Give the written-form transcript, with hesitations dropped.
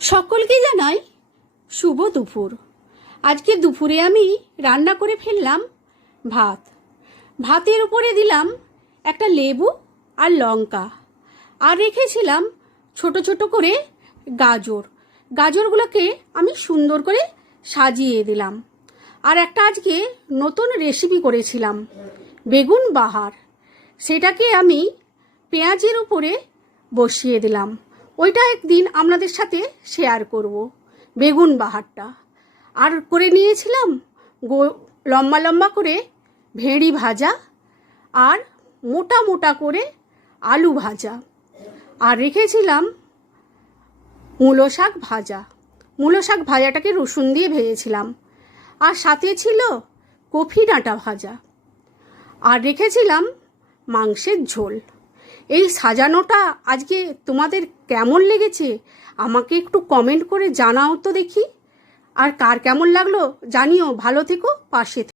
সকলকে জানাই শুভ দুপুর। আজকে দুপুরে আমি রান্না করে ফেললাম ভাতের উপরে দিলাম একটা লেবু আর লঙ্কা, আর রেখেছিলাম ছোট ছোট করে গাজরগুলোকে আমি সুন্দর করে সাজিয়ে দিলাম। আর একটা আজকে নতুন রেসিপি করেছিলাম বেগুন বাহার, সেটাকে আমি পেঁয়াজের উপরে বসিয়ে দিলাম। ওইটা একদিন আপনাদের সাথে শেয়ার করব, বেগুন বাহারটা। আর করে নিয়েছিলাম লম্বা লম্বা করে ভেড়ি ভাজা আর মোটা মোটা করে আলু ভাজা, আর রেখেছিলাম মূলো শাক ভাজাটাকে রসুন দিয়ে ভেজেছিলাম, আর সাথে ছিল কফি ডাঁটা ভাজা, আর রেখেছিলাম মাংসের ঝোল। এই সাজানোটা আজকে তোমাদের কেমন লেগেছে আমাকে একটু কমেন্ট করে জানাও তো দেখি, আর কার কেমন লাগলো জানিও। ভালো থেকো, পাশে থেকো।